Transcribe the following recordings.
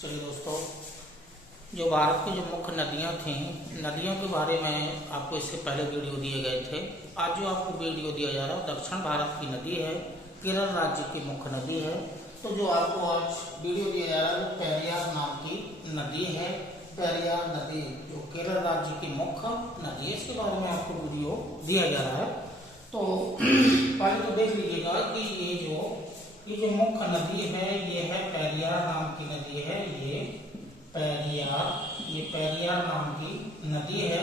चलिए दोस्तों, जो भारत की जो मुख्य नदियां थीं, नदियों के बारे में आपको इससे पहले वीडियो दिए गए थे। आज जो आपको वीडियो दिया जा रहा है दक्षिण भारत की नदी है, केरल राज्य की मुख्य नदी है। तो जो आपको आज वीडियो दिया जा रहा है पेरियार नाम की नदी है। पेरियार नदी जो केरल राज्य की मुख्य नदी है, इसके बारे में आपको वीडियो दिया जा रहा है। तो पहले तो देख लीजिएगा कि ये जो मुख्य नदी है ये है पेरियार नाम की नदी है। ये पेरियार नाम की नदी है।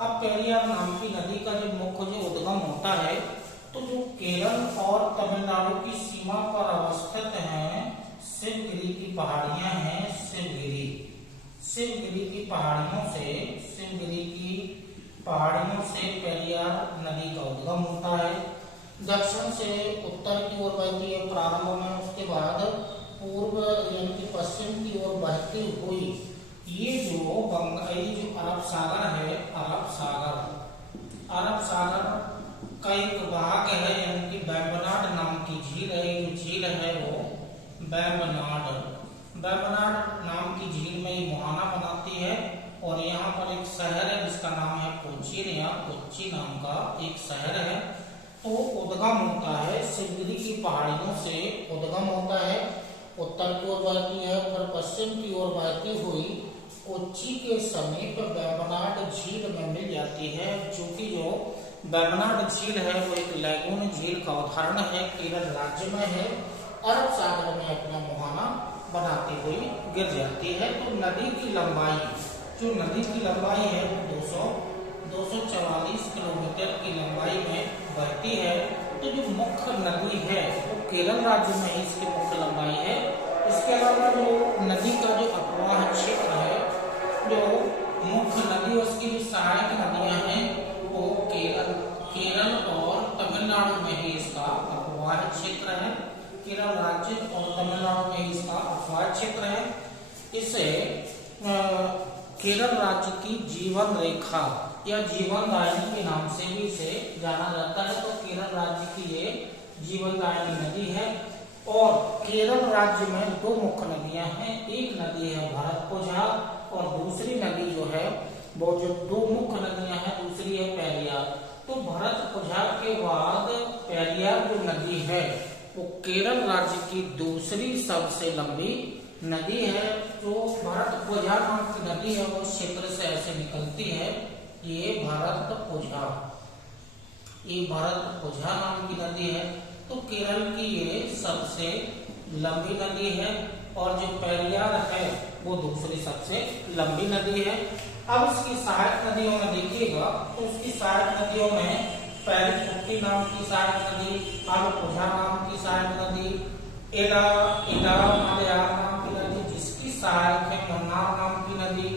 अब पेरियार नाम की नदी का जो मुख्य जो उद्गम होता है, तो जो केरल और तमिलनाडु की सीमा पर अवस्थित है शिवगिरी की पहाड़ियां हैं। शिवगिरी की पहाड़ियों से पेरियार नदी का उद्गम होता है। दक्षिण से उत्तर की ओर बहती है प्रारंभ में, उसके बाद पूर्व यानी कि पश्चिम की ओर बहती हुई ये जो अरब सागर है, अरब सागर का एक भाग है, यानी कि वेम्बनाड नाम की झील है। ये झील है वो वेम्बनाड नाम की झील में ये मुहाना बनाती है। और यहाँ पर एक शहर है जिसका नाम है कोच्चि नाम का एक शहर है। तो उद्गम होता है शिवगिरी की पहाड़ियों से, उद्गम होता है, उत्तर की ओर बहती है, फिर पश्चिम की ओर बहती हुई कोच्चि के समीप वेम्बनाड झील में मिल जाती है। जो वेम्बनाड झील है वो एक लैगून झील का उदाहरण है, केरल राज्य में है, अरब सागर में अपना मुहाना बनाती हुई गिर जाती है। तो नदी की लंबाई है वो 244 किलोमीटर की लंबाई में बहती है। तो जो मुख्य नदी है वो केरल राज्य में ही इसकी मुख्य लंबाई है। इसके अलावा जो नदी का जो अपवाह क्षेत्र है, जो मुख्य नदी उसकी जो सहायक नदियां हैं वो केरल और तमिलनाडु में ही इसका अपवाह क्षेत्र है। केरल राज्य और तमिलनाडु में ही इसका अपवाह क्षेत्र है। इसे केरल राज्य की जीवन रेखा या जीवनदायिनी के नाम से भी इसे जाना जाता है। तो केरल राज्य की ये जीवनदायिनी नदी है। और केरल राज्य में दो मुख्य नदियां हैं, एक नदी है भरतपुझा और दूसरी नदी जो है वो जो दो मुख्य नदियां हैं दूसरी है पेरियार। तो भरतपुझा के बाद पेरियार जो नदी है वो केरल राज्य की दूसरी सबसे लंबी नदी है। जो भरतपुझा नाम की नदी है वो क्षेत्र से ऐसे निकलती है। ये भरतपुझा नाम की नदी है। तो केरल की ये सबसे लंबी नदी है और जो पेरियार है वो दूसरी सबसे लंबी नदी है। अब इसकी सहायक नदियों में देखिएगा तो उसकी सहायक नदियों में पेरिकुट्टी नाम की सहायक नदी, अलपुझा नाम की सहायक नदी, इडामालयार नाम की नदी जिसकी सहायक है मुन्नार नाम की नदी,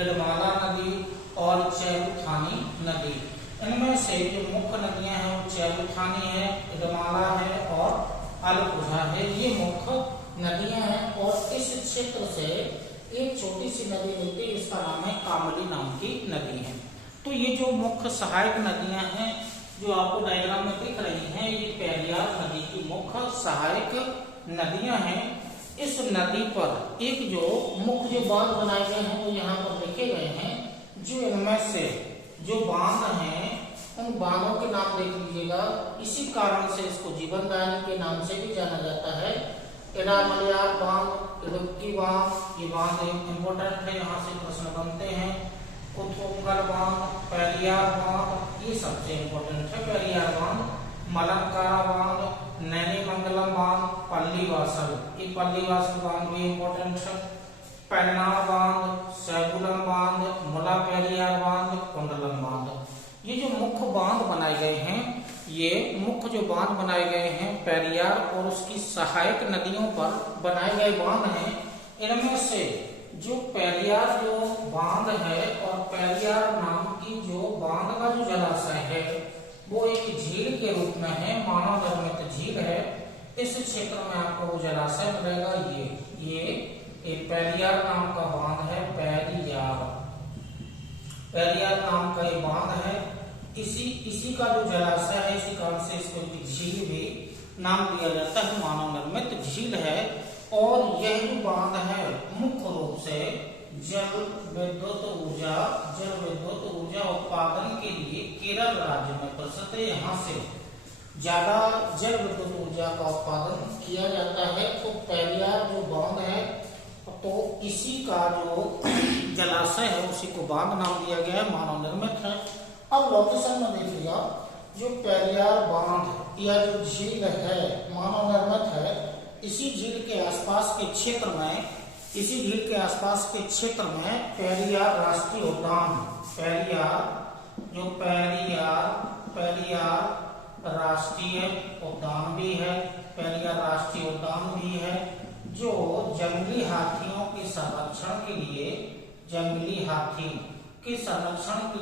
इडमाला नदी और चैलुथानी नदी। इनमें से जो मुख्य नदियां हैं वो चैलुथानी है, इडमाला है और अलपुझा है। ये मुख्य नदियां हैं। और इस क्षेत्र से एक छोटी सी नदी मिलती है, इसका नाम है कामली नाम की नदी है। तो ये जो मुख्य सहायक नदियां हैं जो आपको डायग्राम में दिख रही हैं, ये पेरियार नदी की मुख्य सहायक नदियां हैं। इस नदी पर एक जो मुख्य जो बांध बनाए गए हैं वो यहाँ पर लिखे गए हैं। जो इनमें से जो बांध हैं उन बांधों के नाम देख लीजिएगा। इसी कारण से इसको जीवनदायिनी के नाम से भी जाना जाता है। इडामलयार बांध, इडुक्की बांध, ये बांध इम्पोर्टेंट है, यहाँ से प्रश्न बनते हैं। कुतुबगढ़ बांध, पेरियार बांध, ये सबसे इम्पोर्टेंट है। पेरियार बांध, मलंकारा बांध, नैनीमंगलम बांध, पल्लीवासल, ये पल्लीवासल बांध भी इम्पोर्टेंट है। पेन्नार बांध, सैगुलम बांध, मुला पेरियार बांध, कुंडलम बांध, ये जो मुख्य बांध बनाए गए हैं, ये मुख्य जो बांध बनाए गए हैं पेरियार और उसकी सहायक नदियों पर बनाए गए बांध हैं। इनमें से जो पेरियार जो बांध है और पेरियार नाम की जो बांध का जो जलाशय है वो एक झील के रूप में है, मानव निर्मित झील है। इस क्षेत्र में आपको वो जलाशय मिलेगा। ये पेरियार नाम का बांध है, पेरियार नाम का ये बांध है। इसी का जो जलाशय है, इसी कारण से इसको झील भी नाम दिया जाता है, मानव निर्मित झील है। और यह जो बांध है मुख्य रूप से जल विद्युत ऊर्जा उत्पादन के लिए केरल राज्य में प्रसिद्ध है। यहाँ से ज्यादा जल विद्युत ऊर्जा का उत्पादन किया जाता है। तो पेरियार जो बांध है, तो इसी का जो जलाशय है उसी को बांध नाम दिया गया है, मानव निर्मित है। अब लोकेशन में देखिएगा, जो पेरियार बांध या जो झील है मानव निर्मित है, इसी झील के आसपास के क्षेत्र में पेरियार राष्ट्रीय उद्यान, पेरियार राष्ट्रीय उद्यान भी है, जो जंगली हाथियों के संरक्षण के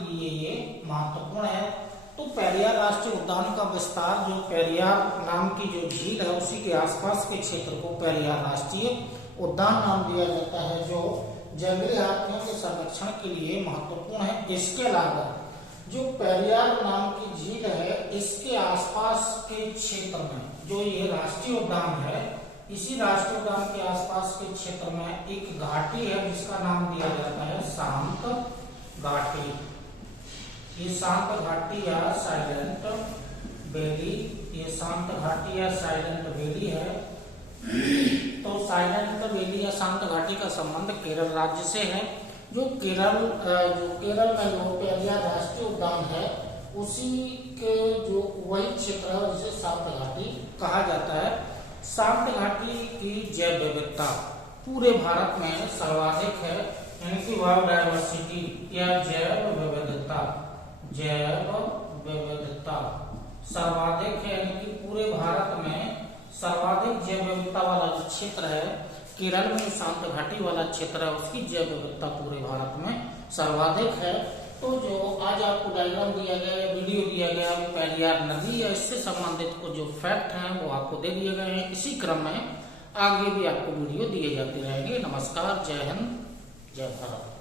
लिए ये महत्वपूर्ण है। तो पेरियार राष्ट्रीय उद्यान का विस्तार, जो पेरियार नाम की जो झील है उसी के आसपास के क्षेत्र को पेरियार राष्ट्रीय उद्यान नाम दिया जाता है, जो जंगली हाथियों के संरक्षण के लिए महत्वपूर्ण है। इसके अलावा जो पेरियार नाम की झील है, इसके आसपास के क्षेत्र में जो ये राष्ट्रीय उद्यान है, इसी राष्ट्रीय उद्यान के आसपास के क्षेत्र में एक घाटी है जिसका नाम दिया जाता है शांत घाटी। ये शांत घाटी या साइलेंट वैली है। तो साइलेंट वैली या शांत घाटी का संबंध केरल राज्य से है। जो केरल में जो पेरियार राष्ट्रीय उद्यान है, उसी के जो वही क्षेत्र है जिसे शांत घाटी कहा जाता है। शांत घाटी की जैव विविधता पूरे भारत में सर्वाधिक है, यानी कि बायोडायवर्सिटी या जैव विविधता सर्वाधिक है, यानी कि पूरे भारत में सर्वाधिक जैव विविधता वाला जो क्षेत्र है केरल में, शांत घाटी वाला क्षेत्र है, उसकी जैव विविधता पूरे भारत में सर्वाधिक है। तो जो आज आपको डायग्राम दिया गया है, वीडियो दिया गया है, पेरियार नदी या इससे संबंधित को जो फैक्ट हैं वो आपको दे दिए गए हैं। इसी क्रम में आगे भी आपको वीडियो दिए जाते रहेंगे। नमस्कार, जय हिंद, जय भारत।